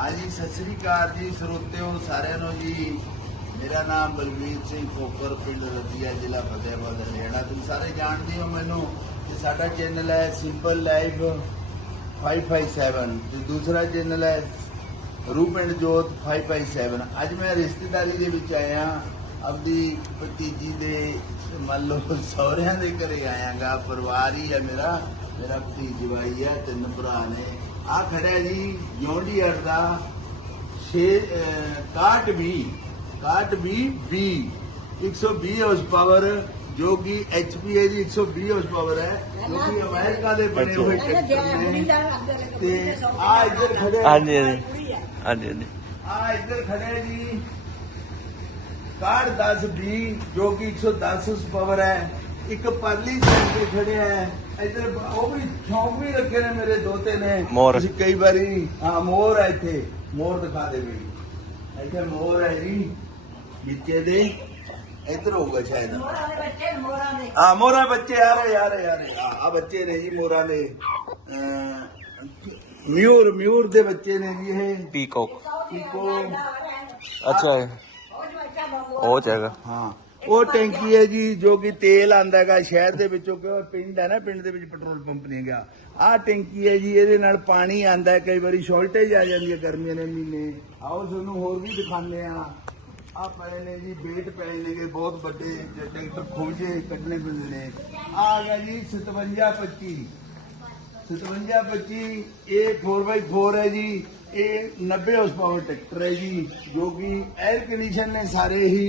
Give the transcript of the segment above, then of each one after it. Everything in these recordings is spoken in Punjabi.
ਹਾਂਜੀ, ਸਤਿ ਸ੍ਰੀ ਅਕਾਲ ਜੀ ਸਰੋਤਿਓ ਸਾਰਿਆਂ ਨੂੰ ਜੀ। ਮੇਰਾ ਨਾਮ ਬਲਵੀਰ ਸਿੰਘ ਕੋਕਰ ਪਿੰਡ ਰਤੀਆ, ਜ਼ਿਲ੍ਹਾ ਫਤਿਹਾਬਾਦ ਹਰਿਆਣਾ ਤੁਸੀਂ ਸਾਰੇ ਜਾਣਦੇ ਹੋ ਮੈਨੂੰ ਕਿ ਸਾਡਾ ਚੈਨਲ ਹੈ ਸਿੰਪਲ ਲਾਈਫ 557 ਤੇ ਦੂਸਰਾ ਚੈਨਲ ਹੈ ਰੂਪ ਐਂਡ ਜੋਤ 557 ਅੱਜ ਮੈਂ ਰਿਸ਼ਤੇਦਾਰੀ ਦੇ ਵਿੱਚ ਆਇਆ, ਆਪਦੀ ਭਤੀਜੀ ਦੇ, ਮੰਨ ਲਓ ਸਹੁਰਿਆਂ ਦੇ ਘਰੇ ਆਇਆਗਾ। ਪਰਿਵਾਰ ਹੀ ਹੈ ਮੇਰਾ ਮੇਰਾ ਭਤੀਜ ਜਵਾਈ ਹੈ, ਤਿੰਨ ਭਰਾ ਨੇ। ਆ ਖੜਿਆ ਜੀ ਜੌਂਡੀਅਰ ਦਾ 6 ਕਾਟ ਵੀ ਕਾਟ ਵੀ ਬੀ 120 ਹਾਰਸ ਪਾਵਰ ਜੋ ਕਿ ਐਚਪੀ ਹੈ ਜੀ 120 ਹਾਰਸ ਪਾਵਰ ਹੈ ਜੋ ਕਿ ਅਮਰੀਕਾ ਦੇ ਬਣੇ ਹੋਏ ਟਰੈਕਟਰ ਨੇ। ਤੇ ਆ ਇੱਧਰ ਖੜੇ ਹਾਂਜੀ ਹਾਂਜੀ। ਹਾਂਜੀ ਆ ਇੱਧਰ ਖੜੇ ਜੀ ਕਾਰ 10 ਬੀ ਜੋ ਕਿ 110 ਹਾਰਸ ਪਾਵਰ ਹੈ ਇੱਕ ਪਰਲੀ ਸਾਈਡ ਤੇ ਖੜੇ ਹੈ। ਇੱਧਰ ਉਹ ਵੀ ਸ਼ੌਂਕ ਵੀ ਰੱਖੇ ਨੇ ਮੇਰੇ ਦੋਤੇ ਨੇ। ਮੋਰ। ਤੁਸੀਂ ਕਈ ਵਾਰੀ ਹਾਂ ਮੋਰ ਹੈ ਇੱਥੇ। ਮੋਰ ਦਿਖਾ ਦੇ ਵੀ। ਇੱਥੇ ਮੋਰ ਹੈ ਜੀ ਵਿੱਚੇ ਦੇ। ਇੱਧਰ ਹੋਊਗਾ ਸ਼ਾਇਦ। ਆ ਮੋਰਾ ਬੱਚੇ ਆ ਰਹੇ ਆ ਰਹੇ ਆ ਰਹੇ। ਆ ਬੱਚੇ ਨੇ ਜੀ ਮੋਰਾਂ ਦੇ। ਅਹ, ਮਿਊਰ ਮਿਊਰ ਦੇ ਬੱਚੇ ਨੇ ਜੀ ਇਹ। ਪੀਕੋਕ। ਇੱਕੋ ਅੱਛਾ। ਹੈ ਉਹ ਚਾਹੀਦਾ ਹਾਂ। ਉਹ ਟੈਂਕੀ ਹੈ ਜੀ, ਜੋ ਕਿ ਤੇਲ ਆਂਦਾ ਹੈਗਾ ਸ਼ਹਿਰ ਦੇ ਵਿੱਚੋਂ ਕਿ ਪਿੰਡ ਹੈ ਨਾ, ਪਿੰਡ ਦੇ ਵਿੱਚ ਪੈਟਰੋਲ ਪੰਪ ਨਹੀਂ ਹੈਗਾ। ਆਹ ਟੈਂਕੀ ਹੈ ਜੀ, ਇਹਦੇ ਨਾਲ ਪਾਣੀ ਆਂਦਾ ਕਈ ਵਾਰੀ ਸ਼ਾਰਟੇਜ ਆ ਜਾਂਦੀ ਹੈ ਗਰਮੀਆਂ ਦੇ ਮਹੀਨੇ। ਆਓ ਤੁਹਾਨੂੰ ਹੋਰ ਵੀ ਦਿਖਾਉਂਦੇ ਆ ਆ ਪਏ ਨੇ ਜੀ ਬੇਟ ਪਏ ਨੇਗੇ ਬਹੁਤ ਵੱਡੇ, ਜੇ ਟਰੈਕਟਰ ਖੋਜੇ, ਕੱਢਣੇ ਪੈਂਦੇ ਨੇ। ਆਹ ਆ ਗਿਆ ਜੀ 5725 5725 ਇਹ 4x4 ਹੈ ਜੀ, ਇਹ 90 ਹਾਰਸ ਪਾਵਰ ਟਰੈਕਟਰ ਹੈ ਜੀ, ਜੋ ਕਿ 에ਅਰ ਕੰਡੀਸ਼ਨ ਨੇ ਸਾਰੇ ਹੀ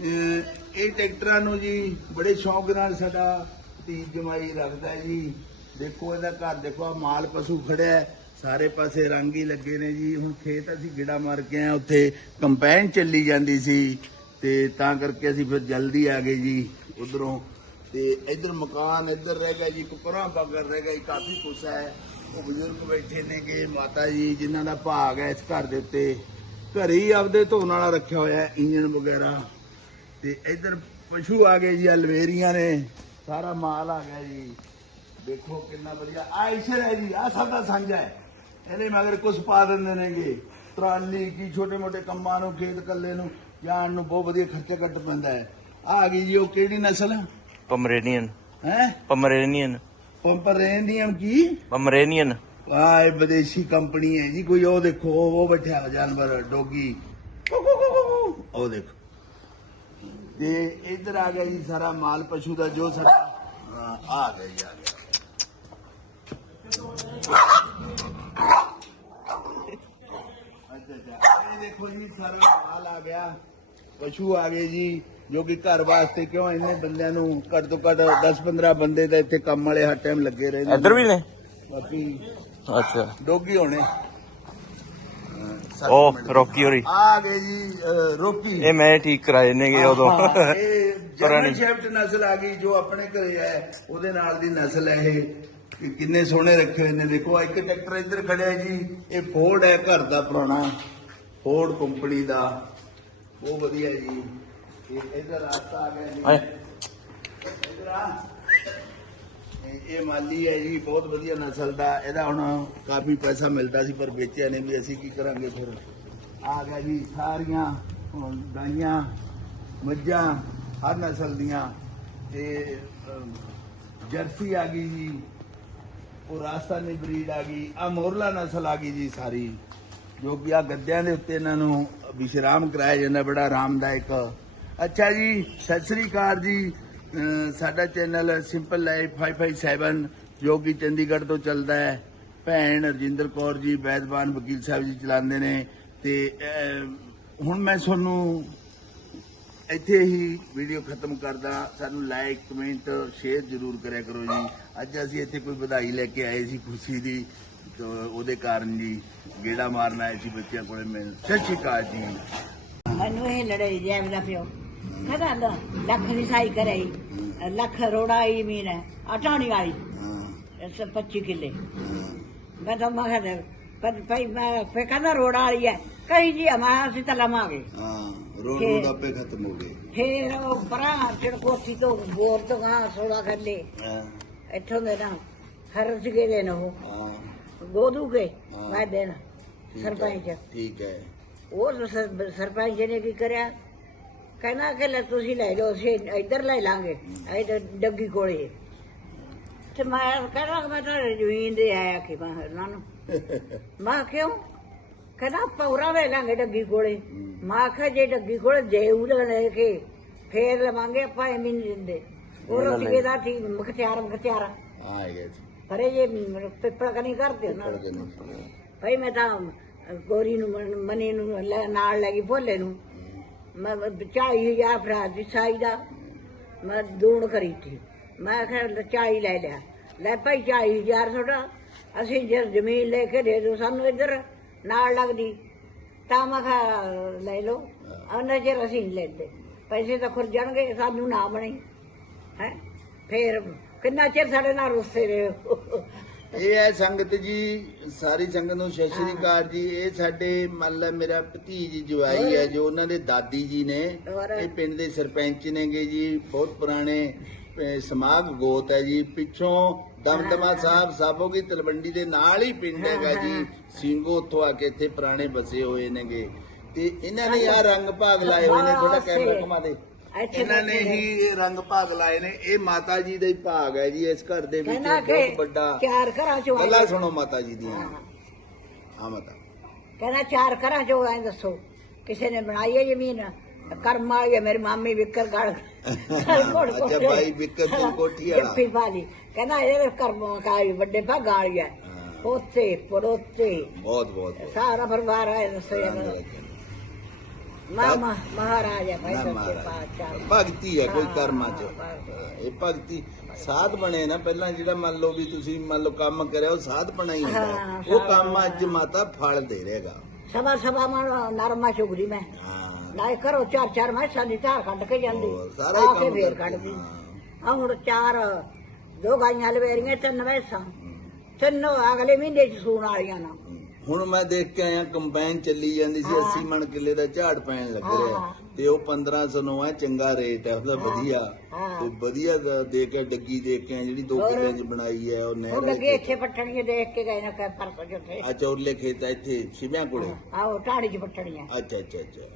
ਇਹ ਟਰੈਕਟਰਾਂ ਨੂੰ ਜੀ ਬੜੇ ਸ਼ੌਂਕ ਨਾਲ ਸਾਡਾ ਧੀ ਜਮਾਈ ਰੱਖਦਾ ਜੀ। ਦੇਖੋ ਇਹਦਾ ਘਰ, ਦੇਖੋ ਆ ਮਾਲ ਪਸ਼ੂ ਖੜਿਆ ਸਾਰੇ ਪਾਸੇ ਰੰਗ ਹੀ ਲੱਗੇ ਨੇ ਜੀ। ਹੁਣ ਖੇਤ ਅਸੀਂ ਗਿੜਾ ਮਾਰ ਕੇ ਆ ਉੱਥੇ ਕੰਪੈਨ ਚੱਲੀ ਜਾਂਦੀ ਸੀ ਤੇ ਤਾਂ ਕਰਕੇ ਅਸੀਂ ਫਿਰ ਜਲਦੀ ਆ ਗਏ ਜੀ ਉਧਰੋਂ। ਤੇ ਇੱਧਰ ਮਕਾਨ ਇੱਧਰ ਰਹਿ ਗਿਆ ਜੀ ਕੁਪਰਾ ਬਾਗਰ ਰਹਿ ਗਿਆ ਜੀ, ਕਾਫੀ ਕੁਛ ਹੈ। ਉਹ ਬਜ਼ੁਰਗ ਬੈਠੇ ਨੇ ਕਿ ਮਾਤਾ ਜੀ, ਜਿਨ੍ਹਾਂ ਦਾ ਭਾਗ ਹੈ ਇਸ ਘਰ ਦੇ ਉੱਤੇ। ਘਰੇ ਹੀ ਆਪਦੇ ਧੋਣ ਵਾਲਾ ਰੱਖਿਆ ਹੋਇਆ ਹੈ ਇੰਜਨ ਵਗੈਰਾ। ਤੇ ਇਧਰ ਪਸ਼ੂ ਆ ਗਏ ਜੀ ਅਲਵੇਰੀਆਂ ਨੇ। ਸਾਰਾ ਮਾਲ ਆ ਗਿਆ ਜੀ। ਦੇਖੋ ਕਿੰਨਾ ਵਧੀਆ। ਆ ਇਸ਼ਰ ਹੈ ਜੀ ਆ ਸਭ ਦਾ ਸਾਂਝਾ ਹੈ। ਇਹਦੇ ਮਗਰ ਕੁਝ ਪਾ ਦਿੰਦੇ ਨੇਗੇ। ਟਰਾਲੀ ਕੀ ਛੋਟੇ ਮੋਟੇ ਕੰਮਾਂ ਨੂੰ ਖੇਤ ਕੱਲੇ ਨੂੰ ਜਾਣ ਨੂੰ ਬਹੁਤ ਵਧੀਆ ਖਰਚਾ ਕੱਟ ਪੈਂਦਾ ਹੈ। ਆ ਗਈ ਜੀ ਉਹ ਕਿਹੜੀ ਨਸਲ? ਪਮਰੇਨੀਅਨ ਹੈ? ਪਮਰੇਨੀਅਨ ਪੰਪਰੇਨੀਅਮ ਕੀ? ਪਮਰੇਨੀਅਨ ਆ ਇਹ ਵਿਦੇਸ਼ੀ ਕੰਪਨੀ ਹੈ ਜੀ ਕੋਈ ਉਹ ਦੇਖੋ ਉਹ ਉਹ ਬੈਠਾ ਜਾਨਵਰ ਡੋਗੀ। ਉਹ ਦੇਖੋ। ਤੇ ਇੱਧਰ ਆ ਗਿਆ ਜੀ ਸਾਰਾ ਮਾਲ ਪਸ਼ੂ ਦਾ ਜੋ ਸਾਡਾ ਆ ਗਿਆ ਜੀ ਆ ਗਿਆ। ਅੱਛਾ ਅੱਛਾ। ਇਹ ਦੇਖੋ ਜੀ ਸਾਰਾ ਮਾਲ ਆ ਗਿਆ। ਪਸ਼ੂ ਆ ਗਏ ਜੀ ਜੋ ਕਿ ਘਰ ਵਾਸਤੇ ਕਿਉਂ ਇੰਨੇ ਬੰਦਿਆਂ ਨੂੰ ਘੱਟ ਤੋਂ ਘੱਟ 10-15 ਬੰਦੇ ਤਾਂ ਇੱਥੇ ਕੰਮ ਵਾਲੇ ਹਰ ਟਾਈਮ ਲੱਗੇ ਰਹਿੰਦੇ ਇੱਧਰ ਵੀ ਨੇ? ਬਾਕੀ ਅੱਛਾ। ਡੋਗੀ ਹੋਣੇ। ਉਹ ਰੋਕੀ ਹੋਰੀ। ਆ ਗਏ ਜੀ ਰੋਕੀ। ਇਹ ਮੈਂ ਠੀਕ ਕਰਾਏ ਨੇਗੇ ਉਦੋਂ। ਜਰਮਨ ਪੁਰਾਣੀ। ਸ਼ੈਫਟ ਨਸਲ ਆ ਗਈ ਜੋ ਆਪਣੇ ਘਰੇ ਹੈ ਉਹਦੇ ਨਾਲ ਦੀ ਨਸਲ ਹੈ ਇਹ। ਕਿ ਕਿੰਨੇ ਸੋਹਣੇ ਰੱਖੇ ਹੋਏ ਨੇ। ਦੇਖੋ ਆਹ ਇੱਕ ਟਰੈਕਟਰ ਇੱਧਰ ਖੜਿਆ ਜੀ। ਇਹ ਫੋਰਡ ਹੈ ਘਰ ਦਾ ਪੁਰਾਣਾ। ਫੋਰਡ ਕੰਪਨੀ ਦਾ। ਬਹੁਤ ਵਧੀਆ ਜੀ। ਇਹ ਇੱਧਰ ਰਸਤਾ ਆ ਗਿਆ ਜੀ। ਹਾਏ ਇੱਧਰ ਆ। ਇਹ- ਮਾਲੀ ਹੈ ਜੀ, ਬਹੁਤ ਵਧੀਆ ਨਸਲ ਦਾ, ਇਹਦਾ ਹੁਣ ਕਾਫੀ ਪੈਸਾ ਮਿਲਦਾ ਸੀ, ਪਰ ਵੇਚਿਆ ਨੇ ਵੀ ਅਸੀਂ ਕੀ ਕਰਾਂਗੇ ਫਿਰ। ਆ ਗਿਆ ਜੀ, ਸਾਰੀਆਂ ਹੁਣ ਗਾਈਆਂ ਮੱਝਾਂ, ਹਰ ਨਸਲ ਦੀਆਂ। ਤੇ ਜਰਸੀ ਆ ਗਈ ਜੀ, ਉਹ ਰਾਜਸਥਾਨੀ ਬਰੀਡ ਆ ਗਈ ਆ ਮੋਰਲਾ ਨਸਲ ਆ ਗਈ ਜੀ ਸਾਰੀ, ਜੋ ਕਿ ਆ ਗੱਦਿਆਂ ਦੇ ਉੱਤੇ ਇਹਨਾਂ ਨੂੰ ਵਿਸ਼ਰਾਮ ਕਰਾਇਆ ਜਾਂਦਾ, ਬੜਾ ਆਰਾਮਦਾਇਕ। ਅੱਛਾ ਜੀ, ਸਤਿ ਸ੍ਰੀ ਅਕਾਲ ਜੀ। ਸਾਡਾ ਚੈਨਲ ਸਿੰਪਲ ਲਾਈਫ 557 ਜੋ ਕਿ ਚੰਡੀਗੜ੍ਹ ਤੋਂ ਚੱਲਦਾ ਹੈ, ਭੈਣ ਰਜਿੰਦਰ ਕੌਰ ਜੀ ਵੈਦਵਾਨ ਵਕੀਲ ਸਾਹਿਬ ਜੀ ਚਲਾਉਂਦੇ ਨੇ ਤੇ ਹੁਣ ਮੈਂ ਤੁਹਾਨੂੰ ਇੱਥੇ ਹੀ ਵੀਡੀਓ ਖਤਮ ਕਰਦਾ। ਸਾਨੂੰ ਲਾਈਕ ਕਮੈਂਟ ਸ਼ੇਅਰ ਜ਼ਰੂਰ ਕਰਿਆ ਕਰੋ ਜੀ। ਅੱਜ ਅਸੀਂ ਇੱਥੇ ਕੋਈ ਵਧਾਈ ਲੈ ਕੇ ਆਏ ਸੀ ਖੁਸ਼ੀ ਦੀ, ਤਾਂ ਉਹਦੇ ਕਾਰਨ ਜੀ ਗੇੜਾ ਮਾਰਨ ਆਏ ਸੀ ਬੱਚਿਆਂ ਕੋਲੇ ਮੈਂ ਸਤਿ ਸ਼੍ਰੀ ਅਕਾਲ ਜੀ। ਮੈਨੂੰ ਇਹ ਲੜਾਈ ਜੈਮ ਦਾ ਪਿਓ ਕਹਿੰਦਾ ਲੱਖ ਦੀ ਸਾਈ ਕਰਾਈ ਲੱਖ ਰੋੜਾਈ ਮੀਨ ਅਟਾਣੀ ਵਾਲੀ। ਹਾਂ, ਇਸ 25 ਕਿੱਲੇ। ਹਾਂ, ਮੈਂ ਤਾਂ ਮੈਂ ਕਹਿੰਦਾ ਪਰ ਭਾਈ ਮੈਂ ਫੇ ਕਹਿੰਦਾ ਰੋੜਾ ਵਾਲੀ ਹੈ ਕਹੀ ਜੀ ਅਮਾ ਅਸੀਂ ਤਾਂ ਲਵਾਂਗੇ। ਹਾਂ ਨੂੰ ਖਤਮ ਹੋ ਗਏ। ਫੇਰ ਉਹ ਪਰਾਂ ਚੜਕੋਠੀ ਤੋਂ ਬੋਰ ਤੋਂ ਗਾਂ ਥੱਲੇ ਹਾਂ, ਇੱਥੋਂ ਦੇ ਨਾ ਹਰ ਜਗੇ ਦੇ ਨਾ ਉਹ। ਹਾਂ। ਗੋਦੂ ਕੇ ਹਾਂ। ਮੈਂ ਦੇਣਾ ਹੈ, ਸਰਪੰਚ। ਠੀਕ ਹੈ। ਉਹ ਸਰ- ਸਰਪੰਚ ਨੇ ਕੀ ਕਰਿਆ? ਕਹਿੰਦਾ ਕਿ ਲੈ ਤੁਸੀਂ ਲੈ ਜਾਓ ਅਸੀਂ ਇੱਧਰ ਲੈ ਲਾਂਗੇ ਇੱਧਰ ਡੱਗੀ ਕੋਲੇ। ਤੇ ਮੈਂ ਕਹਿੰਦਾ ਮੈਂ ਤਾਂ ਜ਼ਮੀਨ ਦੇ ਆਇਆ ਕਿ ਮੈਂ ਇਹਨਾਂ ਨੂੰ। ਮੈਂ ਕਿਉਂ? ਕਹਿੰਦਾ ਪੌਰਾ ਲੈ ਲਾਂਗੇ ਡੱਗੀ ਕੋਲੇ। ਮੈਂ ਕਿਹਾ ਜੇ ਡੱਗੀ ਕੋਲੇ ਦੇਊ ਲੈ ਕੇ ਫੇਰ ਲਵਾਂਗੇ ਆਪਾਂ ਐਵੇਂ ਨਹੀਂ ਦਿੰਦੇ। ਉਹ ਰੁਪਏ ਦਾ ਠੀਕ ਮੁਖਤਿਆਰ ਮੁਖਤਿਆਰ। ਆ ਜੀ ਪਰ ਇਹ ਪਿੱਪਲ ਕਨੀ ਕਰਦੇ ਨਾ। ਭਈ ਮੈਂ ਤਾਂ ਗੋਰੀ ਨੂੰ ਮਨ- ਨੂੰ ਨਾਲ ਲੈ ਗਈ ਭੋਲੇ ਨੂੰ। ਮੈਂ ਚਾਈ ਹਜ਼ਾਰ ਫਰਾ ਦੀ ਸਾਈ ਦਾ। ਮੈਂ ਦੂਣ ਕਰੀ ਤੀ ਮੈਂ ਕਿਹਾ ਚਾਈ ਲੈ ਲਿਆ। ਲੈ ਭਾਈ ਚਾਈ ਹਜ਼ਾਰ ਤੁਹਾਡਾ। ਅਸੀਂ ਜੇ ਜ਼ਮੀਨ ਲੈ ਕੇ ਦੇ ਦੋ ਸਾਨੂੰ ਇੱਧਰ, ਨਾਲ ਲੱਗਦੀ। ਤਾਂ ਮੈਂ ਕਿਹਾ ਲੈ ਲਓ। ਉਹਨਾਂ ਚਿਰ ਅਸੀਂ ਨਹੀਂ ਲੈਂਦੇ। ਪੈਸੇ ਤਾਂ ਖੁਰ ਜਾਣਗੇ, ਸਾਨੂੰ ਨਾ ਬਣੇ। ਹੈ? ਫੇਰ ਕਿੰਨਾ ਚਿਰ ਸਾਡੇ ਨਾਲ ਰੁੱਸੇ ਰਹੇ ਹੋ। ਇਹ ਹੈ ਸੰਗਤ ਜੀ ਸਾਰੀ ਸੰਗਤ ਨੂੰ ਸਤਿ ਸ਼੍ਰੀ ਅਕਾਲ ਜੀ। ਇਹ ਸਾਡੇ ਮੰਨ ਲਾ ਮੇਰਾ ਭਤੀਜ ਜਵਾਈ ਹੈ ਜੋ ਉਹਨਾਂ ਦੇ ਦਾਦੀ ਜੀ ਨੇ? ਇਹ ਪਿੰਡ ਦੇ ਸਰਪੰਚ ਨੇਗੇ ਜੀ ਬਹੁਤ ਪੁਰਾਣੇ ਅਹ, ਸਮਾਗ ਗੋਤ ਹੈ ਜੀ। ਪਿੱਛੋਂ ਦਮਦਮਾ ਸਾਹਿਬ ਸਾਬੋ ਕੀ ਤਲਵੰਡੀ ਦੇ ਨਾਲ ਹੀ ਪਿੰਡ ਹੈਗਾ ਜੀ। ਸਿੰਘੋ ਉੱਥੋਂ ਆ ਕੇ ਇੱਥੇ ਪੁਰਾਣੇ ਬਸੇ ਹੋਏ ਨੇਗੇ। ਤੇ ਇਹਨਾਂ ਨੇ ਆ ਰੰਗ ਭਾਗ ਲਾਏ ਹੋਏ ਨੇ ਥੋੜਾ ਕੈਮਰਾ ਘੁਮਾ ਦੇ। ਇੱਥੇ ਇਹਨਾਂ ਨੇ ਬੈਠੇ ਹੀ ਇਹ ਰੰਗ ਭਾਗ ਲਾਏ ਨੇ। ਇਹ ਮਾਤਾ ਜੀ ਦਾ ਹੀ ਭਾਗ ਹੈ ਜੀ ਇਸ ਘਰ ਦੇ ਵਿੱਚ ਕਹਿੰਦਾ ਕਿ ਬਹੁਤ ਵੱਡਾ ਚਾਰ ਘਰਾਂ ਚੋਂ ਆਏ। ਗੱਲਾਂ ਸੁਣੋ ਮਾਤਾ ਜੀ ਦੀਆਂ। ਹਾਂ। ਹਾਂ ਮਾਤਾ। ਕਹਿੰਦਾ ਚਾਰ ਘਰਾਂ ਚੋਂ ਆਏ ਦੱਸੋ। ਕਿਸੇ ਨੇ ਬਣਾਈ ਹੈ ਜ਼ਮੀਨ? ਕਰਮ ਵਾਲੀ ਹੈ ਮੇਰੀ ਮਾਮੀ ਵਿਕਰ ਗੜ ਅੱਛਾ, ਭਾਈ ਵਿਕਰ ਸਿੰਘ ਕੋਠੀ ਵਾਲਾ। ਜੱਫੀ ਪਾਲੀ ਕਹਿੰਦਾ ਇਹਦੇ ਕਰਮ ਕਾਈ ਵੱਡੇ ਭਾਗਾਂ ਵਾਲੀ ਹੈ। ਹਾਂ। ਪੋਤੇ ਪੜੋਤੇ। ਬਹੁਤ ਬਹੁਤ। ਸਾਰਾ ਪਰਿਵਾਰ ਆਏ ਦੱਸੋ ਰਾਮ ਇਹਦਾ। ਮਹਾਰਾਜ ਹੈ ਭਾਈ ਨਾ ਸੱਚੇ ਮਹਾਰਾਜ। ਪਾਤਸ਼ਾਹ ਭਗਤੀ ਹੈ ਕੋਈ ਕਰਮਾਂ ਚ। ਇਹ ਭਗਤੀ ਸਾਧ ਬਣੇ ਨਾ ਪਹਿਲਾਂ ਜਿਹੜਾ ਮੰਨ ਲਓ ਵੀ ਤੁਸੀਂ ਮੰਨ ਲਓ ਕੰਮ ਕਰਿਆ ਉਹ ਸਾਧ ਬਣਾ ਹੀ ਹੁੰਦਾ ਹਾਂ, ਹੈ। ਉਹ ਕੰਮ। ਅੱਜ ਮਾਤਾ ਫਲ ਦੇ ਰਹੇਗਾ ਸਭਾ ਸਭਾ ਮਾ ਨਰਮਾ ਚੁਗਦੀ ਮੈਂ ਹਾਂ ਨਾ ਕਰੋ ਚਾਰ ਚਾਰ ਮੈਂ ਸਾਡੀ ਧਾਰ ਕੱਢ ਕੇ ਜਾਂਦੀ ਹੋਰ, ਸਾਰਾ ਹੀ ਆ ਕੇ ਕੰਮ ਫੇਰ ਕਰਕੇ, ਕੱਢਦੀ ਹਾਂ। ਆ ਹੁਣ ਚਾਰ ਦੋ ਗਾਈਆਂ ਲਵੇਰੀਆਂ ਤਿੰਨ ਵੈਸਾਂ ਤਿੰਨੋਂ ਅਗਲੇ ਮਹੀਨੇ ਚ ਸੂਣ ਵਾਲੀਆਂ ਨਾ ਹੁਣ ਮੈਂ ਦੇਖ ਕੇ ਆਇਆ ਕੰਬਾਈਨ ਚੱਲੀ ਜਾਂਦੀ ਸੀ ਹਾਂ। 80 ਮਣ ਕਿੱਲੇ ਦਾ ਝਾੜ ਪੈਣ ਲੱਗ ਰਿਹਾ। ਤੇ ਉਹ 1500 ਨੂੰ ਹੈ ਚੰਗਾ ਰੇਟ ਹੈ ਉਹਦਾ ਵਧੀਆ। ਤੇ ਵਧੀਆ ਦਾ ਦੇ ਕੇ ਡੱਗੀ ਦੇ ਕੇ ਆਏ, ਜਿਹੜੀ ਦੋ ਹੋਰ। ਕਿੱਲੇ ਚ ਬਣਾਈ ਹੈ ਉਹ ਉਹ ਨਹਿਰ ਲੱਗੇ ਇੱਥੇ ਪੱਟਣੀਆਂ ਦੇਖ ਕੇ ਗਏ ਨਾ ਕਿ ਪਰਸੋਂ ਜਿੱਥੇ ਆ ਚੌਰਲੇ ਖੇਤ ਆ ਇੱਥੇ ਸ਼ਿਵਿਆਂ ਕੋਲੇ? ਆਓ ਢਾੜੀ ਚ ਪੱਟਣੀਆਂ ਅੱਛਾ ਅੱਛਾ ਅੱਛਾ।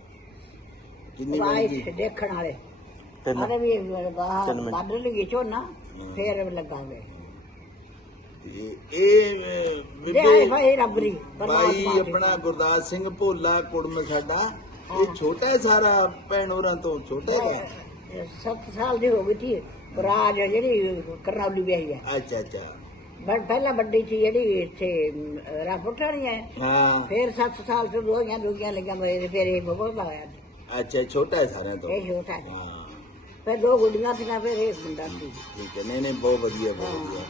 ਕਿੰਨੀ ਇੱਥੇ ਜੀ ਦੇਖਣ ਵਾਲੇ। ਤਿੰਨ। ਆਦੇ ਵੀ ਬਾਹਰ ਤਿੰਨ ਮਿੰਟ। ਵੱਢ ਲਈਏ ਝੋਨਾ ਫੇਰ ਲੱਗਾਂਗੇ ਤੇ ਇਹ ਅਹ, ਦੇ ਆਏ ਬੀਬੇ ਭਾਈ ਰੱਬਰੀ ਬਾਈ ਆਪਣਾ ਗੁਰਦਾਸ ਸਿੰਘ ਭੋਲਾ ਕੁੜਮ ਸਾਡਾ ਇਹ ਛੋਟਾ ਹੈ ਸਾਰਾ ਭੈਣ ਹੋਰਾਂ ਤੋਂ ਛੋਟਾ ਹੈ 7 ਸਾਲ ਦੀ ਹੋ ਗਈ ਸੀ ਰਾਜ ਜਿਹੜੀ ਕਰਨੌਲੀ ਵਿਆਹੀ ਹੈ। ਅੱਛਾ ਅੱਛਾ। ਬੜ ਪਹਿਲਾਂ ਵੱਡੀ ਸੀ ਜਿਹੜੀ ਇੱਥੇ ਰਾਪੁੱਟਾਣੀ ਹੈ। ਹਾਂ। ਫਿਰ 7 ਸਾਲ ਤੋਂ ਦੋਈਆਂ ਦੋਈਆਂ ਲੱਗੀਆਂ ਮੇਰੇ ਫਿਰ ਇਹ ਬਹੁਤ ਆਇਆ ਅੱਛਾ ਛੋਟਾ ਹੈ ਸਾਰਿਆਂ ਤੋਂ? ਇਹ ਛੋਟਾ ਹੈ। ਹਾਂ। ਫਿਰ ਦੋ ਗੁੱਡੀਆਂ ਸੀ ਫਿਰ ਇਹ ਮੁੰਡਾ ਸੀ। ਠੀਕ ਹੈ। ਨਹੀਂ ਨਹੀਂ ਬਹੁਤ ਵਧੀਆ ਬਹੁਤ ਵਧੀਆ।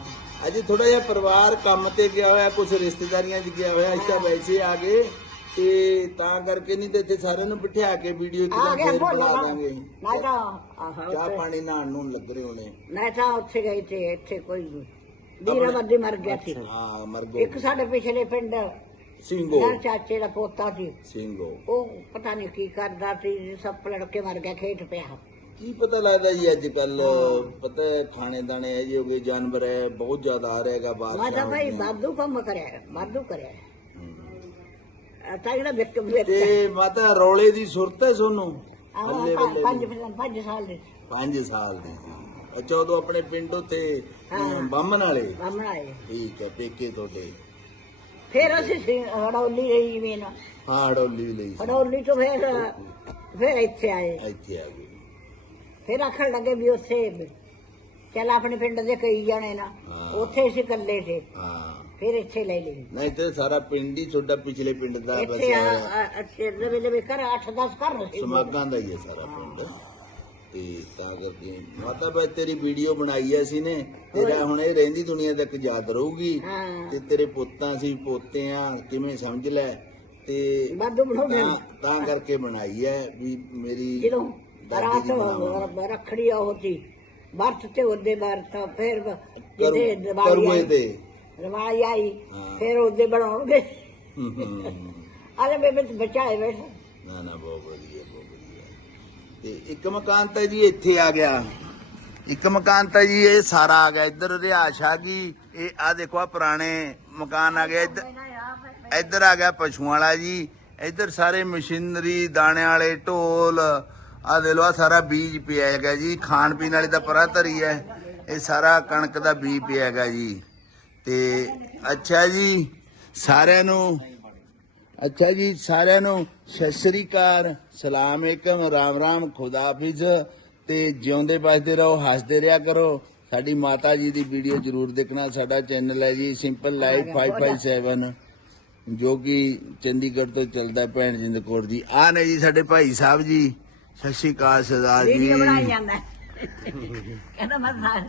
ਅੱਜ ਥੋੜਾ ਜਿਹਾ ਪਰਿਵਾਰ ਕੰਮ ਤੇ ਗਿਆ ਹੋਇਆ ਕੁਝ ਰਿਸ਼ਤੇਦਾਰੀਆਂ 'ਚ ਗਿਆ ਹੋਇਆ ਅੱਜ ਤਾਂ ਵੈਸੇ ਆ ਗਏ। ਤੇ ਤਾਂ ਕਰਕੇ ਨਹੀਂ ਤੇ ਇੱਥੇ ਸਾਰਿਆਂ ਨੂੰ ਬਿਠਾ ਕੇ ਵੀਡੀਓ ਆ ਇੱਕ ਗਿਆ ਬੋਲ ਦਾਂਗੇ ਨਾ। ਤਾਂ ਆਹ ਚਾਹ ਪਾਣੀ ਨਹਾਣ ਨੂੰ ਲੱਗ ਰਹੇ ਹੋਣੇ। ਨਾ ਤਾਂ ਉੱਥੇ ਗਈ ਤੇ ਇੱਥੇ ਕੋਈ ਵੀਰਵਰਦੀ ਮਰ ਗਿਆ ਸੀ। ਹਾਂ ਮਰਗੋ ਇੱਕ ਸਾਡੇ ਪਿਛਲੇ ਪਿੰਡ ਸਿੰਘੋ ਯਾਰ ਚਾਚੇ ਦਾ ਪੋਤਾ ਸੀ। ਸਿੰਘੋ ਉਹ ਪਤਾ ਨਹੀਂ ਕੀ ਕਰਦਾ ਸੀ ਸੱਪ ਲੜ ਕੇ ਮਰ ਗਿਆ ਖੇਤ ਪਿਆ। ਕੀ ਪਤਾ ਲੱਗਦਾ ਜੀ ਅੱਜ ਕੱਲ ਪਤਾ ਹੈ ਖਾਣੇ ਦਾਣੇ ਹੈ ਜੀ ਹੋ ਗਏ ਜਾਨਵਰ ਹੈ ਬਹੁਤ ਜ਼ਿਆਦਾ ਆ ਰਹੇਗਾ ਬਾਹਰ ਮੈਂ ਤਾਂ ਭਾਈ ਵਾਧੂ ਕੰਮ ਕਰਿਆ ਵਾਧੂ ਕਰਿਆ ਆ ਤਾਂ ਜਿਹੜਾ ਵਿਕ ਵਿਕ ਤੇ ਮਾਤਾ ਰੌਲੇ ਦੀ ਸੁਰਤ ਹੈ ਸੋਨੂੰ ਬੱਲੇ ਬੱਲੇ ਪੰਜ ਪੰਜ ਸਾਲ ਦੇ। 5 ਸਾਲ ਦੀ ਸੀ ਅੱਛਾ ਉਦੋਂ ਆਪਣੇ ਪਿੰਡ ਉੱਤੇ ਬਾਹਮਣ ਵਾਲੇ? ਬਾਹਮਣ ਆਏ ਠੀਕ ਹੈ ਪੇਕੇ ਤੁਹਾਡੇ। ਫਿਰ ਅਸੀਂ ਸੀ- ਹੜੌਲੀ ਰਹੀ ਜ਼ਮੀਨ ਹਾਂ ਡੋਲੀ ਵੀ ਲਈ ਸੀ। ਹੜੌਲੀ ਤੋਂ ਫਿਰ ਫਿਰ ਇੱਥੇ ਆਏ। ਇੱਥੇ ਆ ਗਏ। ਫਿਰ ਆਖਣ ਲੱਗੇ ਵੀ ਉੱਥੇ ਚੱਲ ਆਪਣੇ ਪਿੰਡ ਦੇ ਕਈ ਜਾਣੇ ਨਾ ਹਾਂ। ਉੱਥੇ ਅਸੀਂ ਇਕੱਲੇ ਸੀ। ਹਾਂ। ਫਿਰ ਇੱਥੇ ਲੈ ਲਈ। ਨਹੀਂ ਤੇ ਸਾਰਾ ਪਿੰਡ ਹੀ ਤੁਹਾਡਾ ਪਿਛਲੇ ਪਿੰਡ ਦਾ ਇੱਥੇ ਵਸਿਆ ਆ ਆ- ਅੱਛੇ ਲਵੇ ਲਵੇ ਕਰ 8-10 ਘਰ ਸੀ। ਸਮਾਗਾਂ ਦਾ ਹੀ ਹੈ ਸਾਰਾ ਪਿੰਡ। ਤੇ ਤਾਂ ਕਰਕੇ ਮਾਤਾ ਬਈ ਤੇਰੀ ਵੀਡੀਓ ਬਣਾਈ ਐ ਸੀ ਨੇ। ਤੇਰਾ ਹੁਣ ਇਹ ਰਹਿੰਦੀ ਦੁਨੀਆ ਤੱਕ ਯਾਦ ਰਹੂਗੀ। ਹਾਂ। ਤੇ ਤੇਰੇ ਪੁੱਤਾਂ ਸੀ ਪੋਤੇ ਆ ਕਿਵੇਂ ਸਮਝ ਲੈ। ਤੇ ਵਾਧੂ ਬਣਾਉਂਦੇ ਤਾਂ ਤਾਂ ਕਰਕੇ ਬਣਾਈ ਐ ਵੀ ਮੇਰੀ ਤੇ ਉਹਦੇ ਵਰਤ ਫਿਰ ਕਰੂ- ਜਿਹਦੇ ਦੀਵਾਲੀ ਕਰੂਏ ਆਈ। ਤੇ। ਦੀਵਾਲੀ ਆਈ ਹਾਂ। ਫਿਰ ਉਹਦੇ ਬਣਾਉਣਗੇ। ਆਲੇ ਬੇਬੇ ਤੇ ਬਚਾਏ ਬੈਠੇ। ਨਾ ਨਾ ਬਹੁਤ ਵਧੀਆ ਬਹੁਤ ਵਧੀਆ। ਤੇ ਇੱਕ ਮਕਾਨ ਤਾਂ ਜੀ ਇੱਥੇ ਆ ਗਿਆ। ਇੱਕ ਮਕਾਨ ਤਾਂ ਜੀ ਇਹ ਸਾਰਾ ਆ ਗਿਆ। ਇੱਧਰ ਰਿਹਾਇਸ਼ ਆ ਗਈ ਇਹ ਆ ਦੇਖੋ ਆ ਪੁਰਾਣੇ ਮਕਾਨ ਆ ਗਏ ਇੱਧਰ ਇੱਧਰ ਆ ਗਿਆ ਪਸ਼ੂਆਂ ਵਾਲਾ ਜੀ। ਇੱਧਰ ਸਾਰੇ ਮਸ਼ੀਨਰੀ ਦਾਣੇ ਵਾਲੇ ਢੋਲ ਆ ਦੇ ਲੋ ਆਹ ਸਾਰਾ ਬੀਜ ਪਿਆ ਹੈਗਾ ਜੀ। ਖਾਣ ਪੀਣ ਵਾਲੀ ਤਾਂ ਪਰਾਂ ਧਰੀ ਹੈ। ਇਹ ਸਾਰਾ ਕਣਕ ਦਾ ਬੀਜ ਪਿਆ ਹੈਗਾ ਜੀ। ਤੇ ਅੱਛਾ ਜੀ, ਸਾਰਿਆਂ ਨੂੰ, ਅੱਛਾ ਜੀ, ਸਾਰਿਆਂ ਨੂੰ ਸਤਿ ਸ੍ਰੀ ਅਕਾਲ। ਸਲਾਮ ਅਲੈਕਮ, ਰਾਮ ਰਾਮ, ਖੁਦਾ ਹਾਫਿਜ਼। ਤੇ ਜਿਉਂਦੇ ਬਸਦੇ ਰਹੋ, ਹੱਸਦੇ ਰਿਹਾ ਕਰੋ। ਸਾਡੀ ਮਾਤਾ ਜੀ ਦੀ ਵੀਡੀਓ ਜਰੂਰ ਦੇਖਣਾ। ਸਾਡਾ ਚੈਨਲ ਹੈ ਜੀ ਸਿੰਪਲ ਲਾਈਫ 557 ਜੋ ਕਿ ਚੰਡੀਗੜ੍ਹ ਤੋਂ ਚੱਲਦਾ ਭੈਣ ਜਿੰਦ ਕੌਰ ਜੀ। ਆ ਨੇ ਜੀ ਸਾਡੇ ਭਾਈ ਸਾਹਿਬ ਜੀ। ਸਤਿ ਸ੍ਰੀ ਅਕਾਲ ਸਰਦਾਰ ਜੀ। ਵੀਡੀਓ ਬਣਾਈ ਜਾਂਦਾ ਕਹਿੰਦਾ ਮੈਂ ਸਾ-